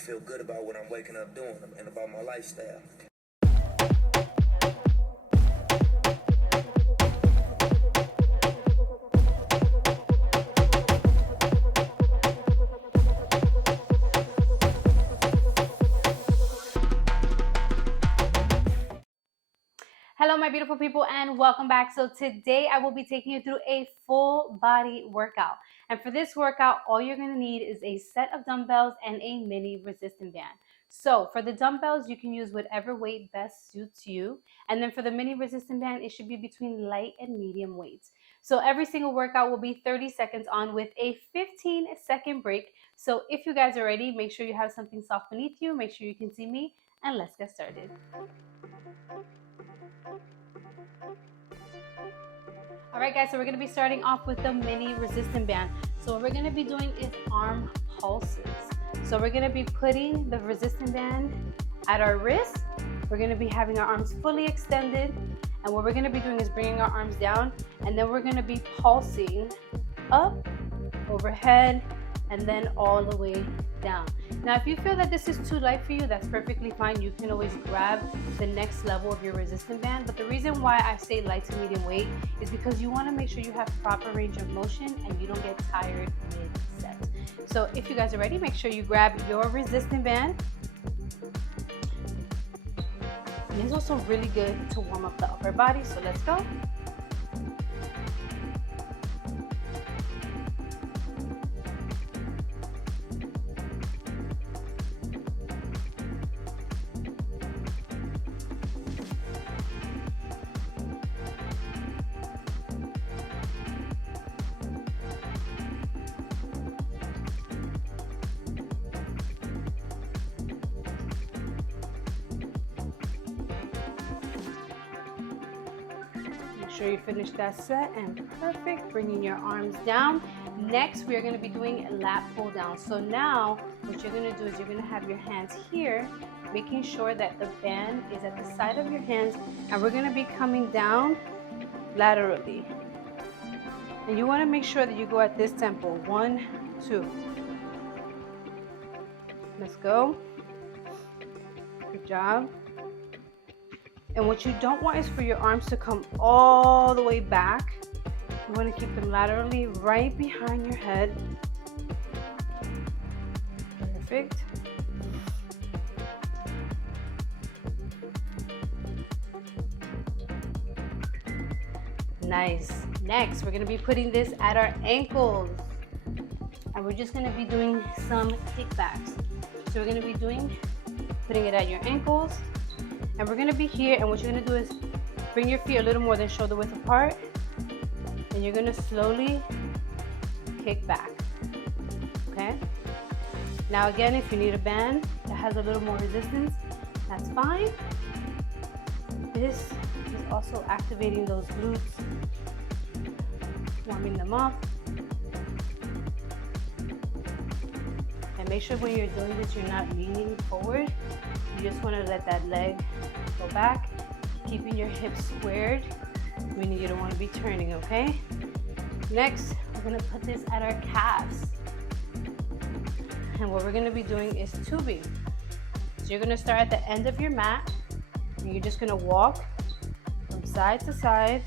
feel good about what I'm waking up doing and about my lifestyle. Hello, my beautiful people, and welcome back. So today I will be taking you through a full body workout. And for this workout, all you're going to need is a set of dumbbells and a mini resistance band. So for the dumbbells, you can use whatever weight best suits you. And then for the mini resistance band, it should be between light and medium weights. So every single workout will be 30 seconds on with a 15-second break. So if you guys are ready, make sure you have something soft beneath you. Make sure you can see me, and let's get started. Alright guys, so we're going to be starting off with the mini resistance band. So what we're going to be doing is arm pulses. So we're going to be putting the resistance band at our wrist. We're going to be having our arms fully extended. And what we're going to be doing is bringing our arms down. And then we're going to be pulsing up, overhead, and then all the way down. Now, if you feel that this is too light for you, that's perfectly fine. You can always grab the next level of your resistance band. But the reason why I say light to medium weight is because you want to make sure you have proper range of motion and you don't get tired mid-set. So if you guys are ready, make sure you grab your resistance band. And it's also really good to warm up the upper body. So let's go. Sure you finish that set, and perfect. Bringing your arms down. Next, we are going to be doing a lat pull down. So now what you're going to do is you're going to have your hands here, making sure that the band is at the side of your hands, and we're going to be coming down laterally. And you want to make sure that you go at this tempo. 1, 2. Let's go. Good job. And what you don't want is for your arms to come all the way back. You want to keep them laterally right behind your head. Perfect. Nice. Next, we're going to be putting this at our ankles. And we're just going to be doing some kickbacks. So we're going to be putting it at your ankles. And we're going to be here, and what you're going to do is bring your feet a little more than shoulder width apart, and you're going to slowly kick back. Okay? Now again, if you need a band that has a little more resistance, that's fine. This is also activating those glutes, warming them up. And make sure when you're doing this, you're not leaning forward. You just want to let that leg go back, keeping your hips squared, meaning you don't want to be turning, okay? Next, we're going to put this at our calves. And what we're going to be doing is tubing. So you're going to start at the end of your mat, and you're just going to walk from side to side,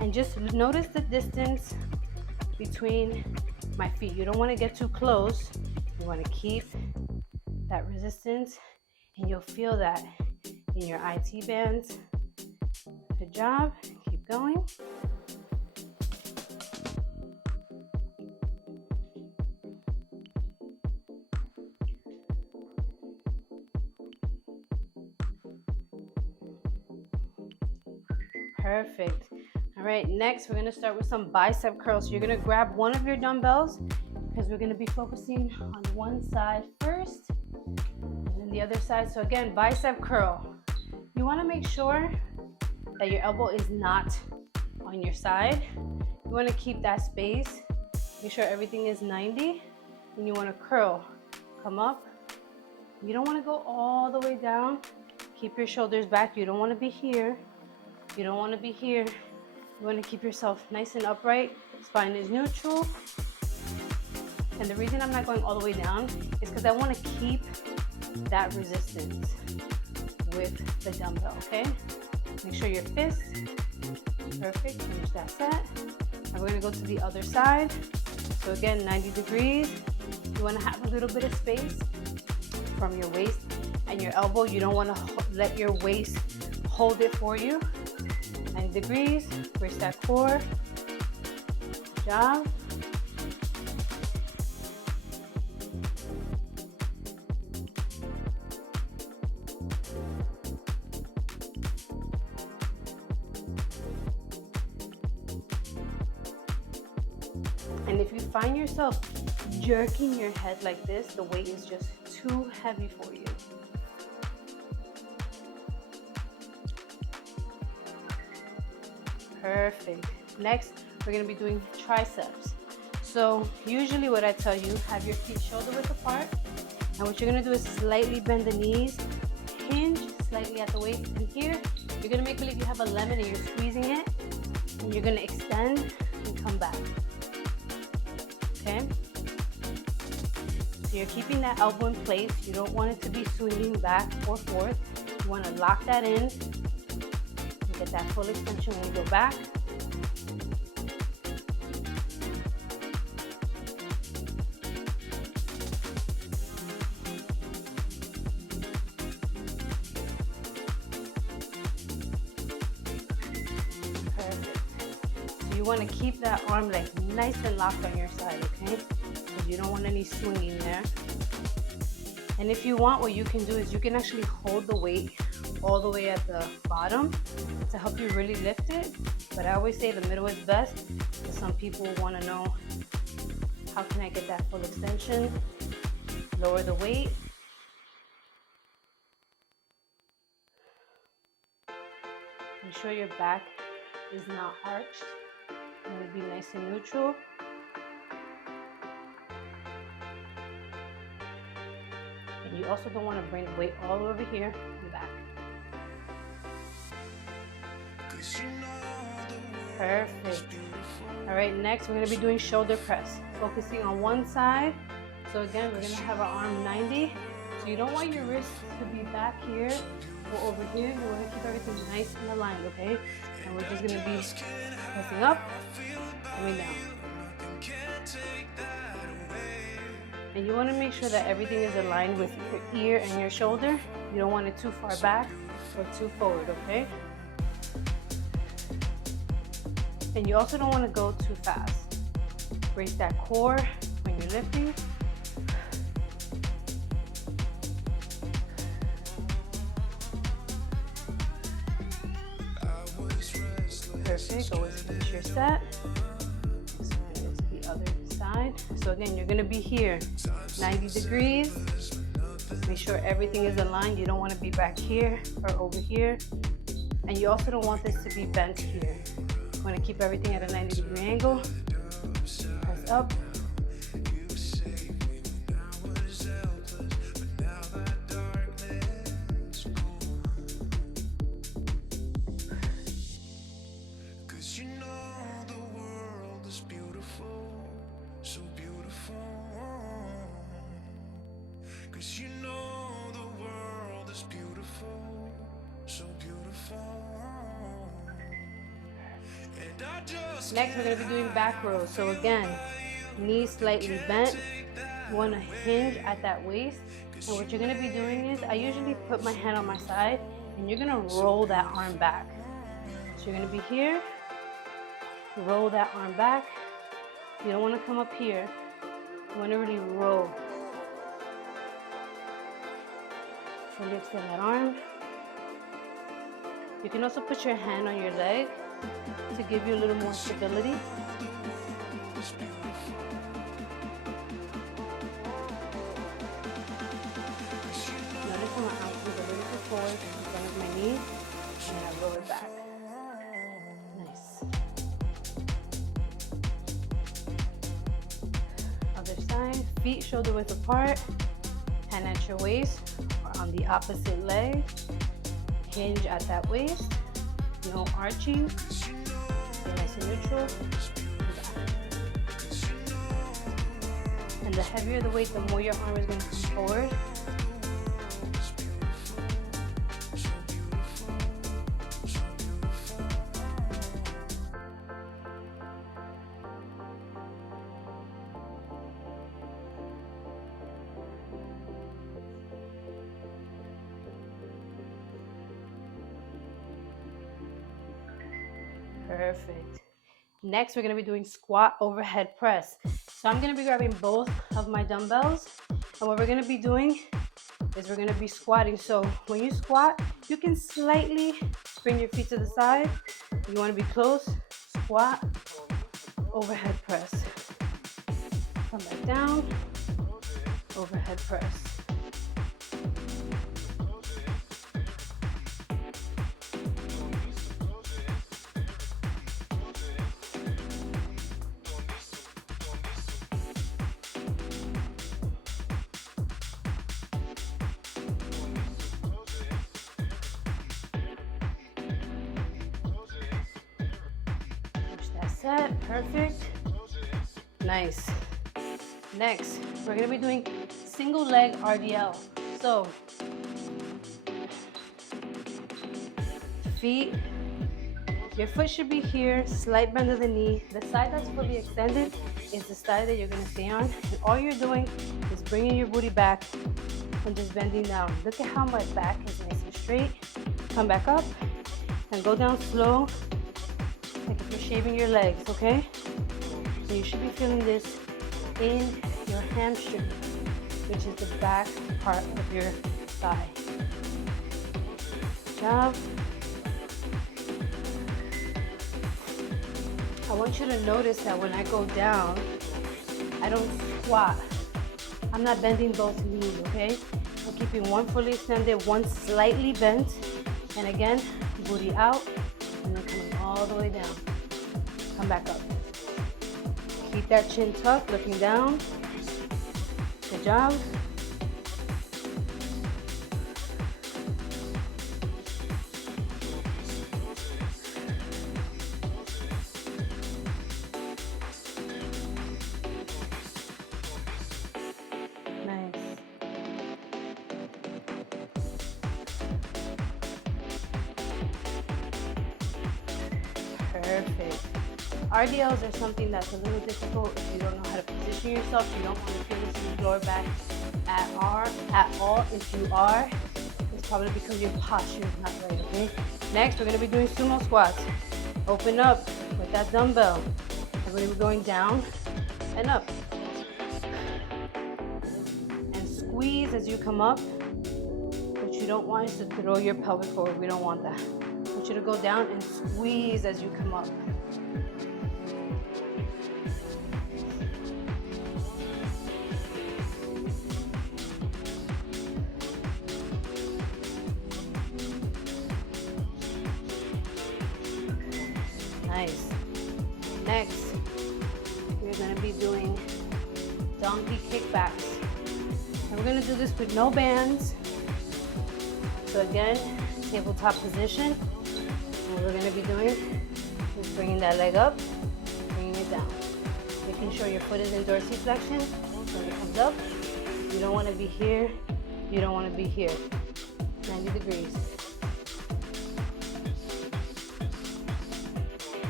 and just notice the distance between my feet. You don't want to get too close. You want to keep that resistance, and you'll feel that in your IT bands. Good job. Keep going. Perfect. All right, next we're going to start with some bicep curls. So you're going to grab one of your dumbbells, because we're going to be focusing on one side first and then the other side. So again, bicep curl. You want to make sure that your elbow is not on your side. You want to keep that space. Make sure everything is 90. And you want to curl. Come up. You don't want to go all the way down. Keep your shoulders back. You don't want to be here. You don't want to be here. You want to keep yourself nice and upright. Spine is neutral. And the reason I'm not going all the way down is because I want to keep that resistance with the dumbbell, okay? Make sure your fists, perfect, finish that set. And we're gonna go to the other side. So again, 90 degrees. You wanna have a little bit of space from your waist and your elbow. You don't wanna let your waist hold it for you. 90 degrees, brace that core. Good job. And if you find yourself jerking your head like this, the weight is just too heavy for you. Perfect. Next, we're gonna be doing triceps. So usually what I tell you, have your feet shoulder width apart. And what you're gonna do is slightly bend the knees, hinge slightly at the waist. And here, you're gonna make believe you have a lemon and you're squeezing it. And you're gonna extend and come back. Okay? So you're keeping that elbow in place. You don't want it to be swinging back or forth. You want to lock that in and get that full extension when you go back. Perfect. So you want to keep that arm like nice and locked on your side, okay? Because you don't want any swinging there. And if you want, what you can do is you can actually hold the weight all the way at the bottom to help you really lift it. But I always say the middle is best, because some people want to know, how can I get that full extension? Lower the weight. Make sure your back is not arched. You want to be nice and neutral. And you also don't want to bring the weight all over here and back. Perfect. All right, next we're going to be doing shoulder press, focusing on one side. So again, we're going to have our arm 90. So you don't want your wrist to be back here or over here. You want to keep everything nice and aligned, okay? And we're just going to be pressing up, coming down. And you want to make sure that everything is aligned with your ear and your shoulder. You don't want it too far back or too forward, okay? And you also don't want to go too fast. Brace that core when you're lifting. Perfect, always finish your set. The other side. So again, you're gonna be here, 90 degrees. Make sure everything is aligned. You don't want to be back here or over here. And you also don't want this to be bent here. You want to keep everything at a 90-degree angle. Press up. Next, we're going to be doing back rows. So again, knees slightly bent. You want to hinge at that waist. And what you're going to be doing is, I usually put my hand on my side, and you're going to roll that arm back. So you're going to be here, roll that arm back. You don't want to come up here. You want to really roll. Fully extend that arm. You can also put your hand on your leg to give you a little more stability. Notice how my arm goes a little bit forward in front of my knee, and I roll it back. Nice. Other side, feet shoulder width apart, hand at your waist or on the opposite leg. Hinge at that waist. No arching. Stay nice and neutral. And the heavier the weight, the more your arm is going to come forward. Perfect. Next, we're going to be doing squat overhead press. So I'm going to be grabbing both of my dumbbells, and what we're going to be doing is we're going to be squatting. So when you squat, you can slightly bring your feet to the side. You want to be close. Squat, overhead press. Come back down, overhead press. Set, perfect, nice. Next, we're gonna be doing single leg RDL. So, feet, your foot should be here, slight bend of the knee. The side that's fully extended is the side that you're gonna stay on. And all you're doing is bringing your booty back and just bending down. Look at how my back is nice and straight. Come back up and go down slow. Like if you're shaving your legs, okay? So you should be feeling this in your hamstring, which is the back part of your thigh. Good job. I want you to notice that when I go down, I don't squat. I'm not bending both knees, okay? I'm keeping one fully extended, one slightly bent, and again, booty out, and then coming all the way down. Come back up. Keep that chin tucked, looking down. Good job. Nice. Perfect. RDLs are something that's a little difficult if you don't know how to position yourself. You don't want to feel this in your lower back at all. If you are, it's probably because your posture is not right, okay? Next, we're going to be doing sumo squats. Open up with that dumbbell. And we're going to be going down and up. And squeeze as you come up. What you don't want is to throw your pelvic forward. We don't want that. I want you to go down and squeeze as you come up. Nice. Next, we're going to be doing donkey kickbacks. And we're going to do this with no bands. So again, tabletop position. And what we're going to be doing is bringing that leg up, bringing it down. Making sure your foot is in dorsiflexion. When it comes up, you don't want to be here. You don't want to be here. 90 degrees.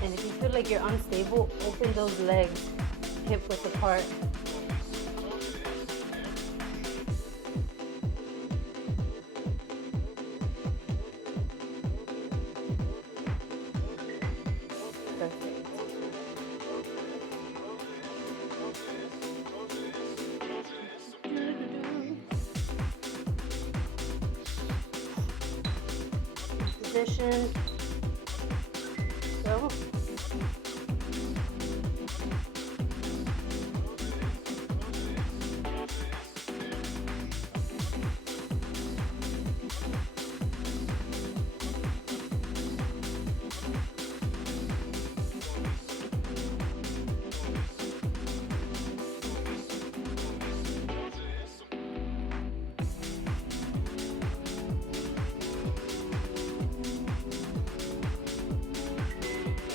And if you feel like you're unstable, open those legs, hip width apart. Perfect. Position. So.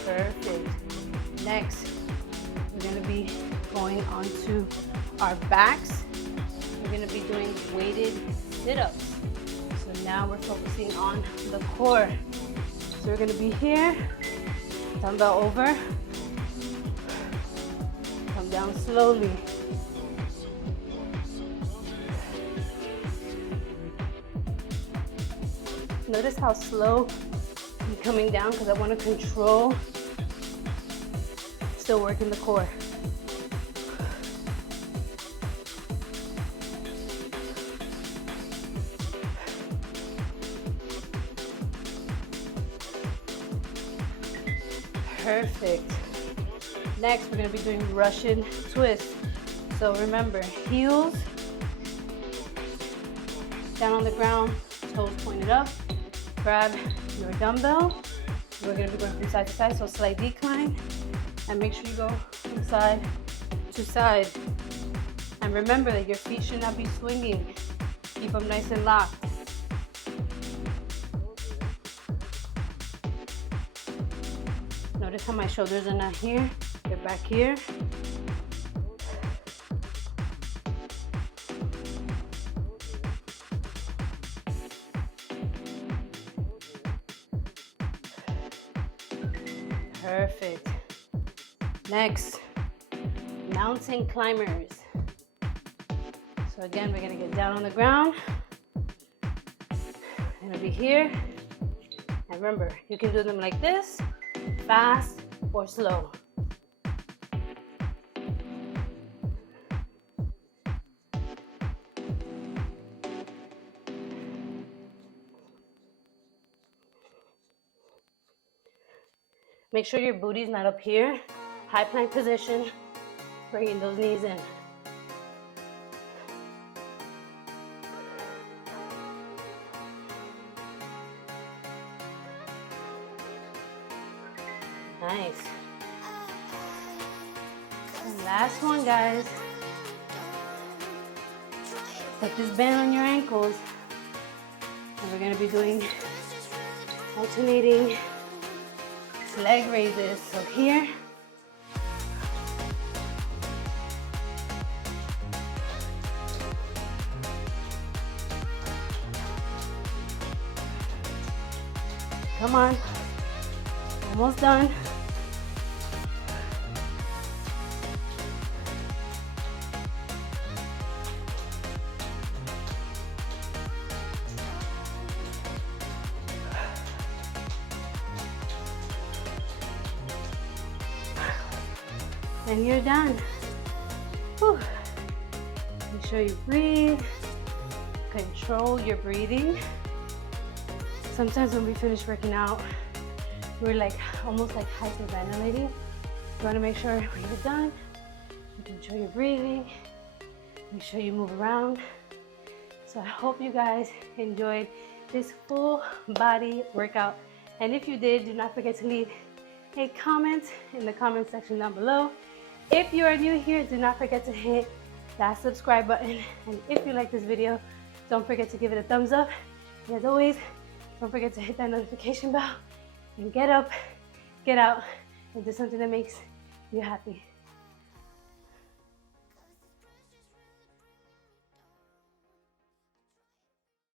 Perfect. Next, we're going to be going on to our backs, we're gonna be doing weighted sit-ups. So now we're focusing on the core. So we're gonna be here, dumbbell over, come down slowly. Notice how slow I'm coming down because I want to control, still working the core. Perfect. Next, we're going to be doing Russian twist. So remember, heels down on the ground, toes pointed up. Grab your dumbbell. We're going to be going from side to side, so slight decline. And make sure you go from side to side. And remember that your feet should not be swinging. Keep them nice and locked. Notice how my shoulders are not here. They're back here. Perfect. Next, mountain climbers. So again, we're gonna get down on the ground. Gonna be here. And remember, you can do them like this, fast or slow. Make sure your booty's not up here. High plank position, bringing those knees in. Nice. And last one, guys. Put this band on your ankles. And we're gonna be doing alternating leg raises. So here, come on, almost done. And you're done. Whew. Make sure you breathe. Control your breathing. Sometimes when we finish working out, we're like almost like hyperventilating. You want to make sure when you're done, you control your breathing. Make sure you move around. So I hope you guys enjoyed this full body workout. And if you did, do not forget to leave a comment in the comment section down below. If you are new here, do not forget to hit that subscribe button. And if you like this video, don't forget to give it a thumbs up. And as always, don't forget to hit that notification bell and get up, get out, and do something that makes you happy.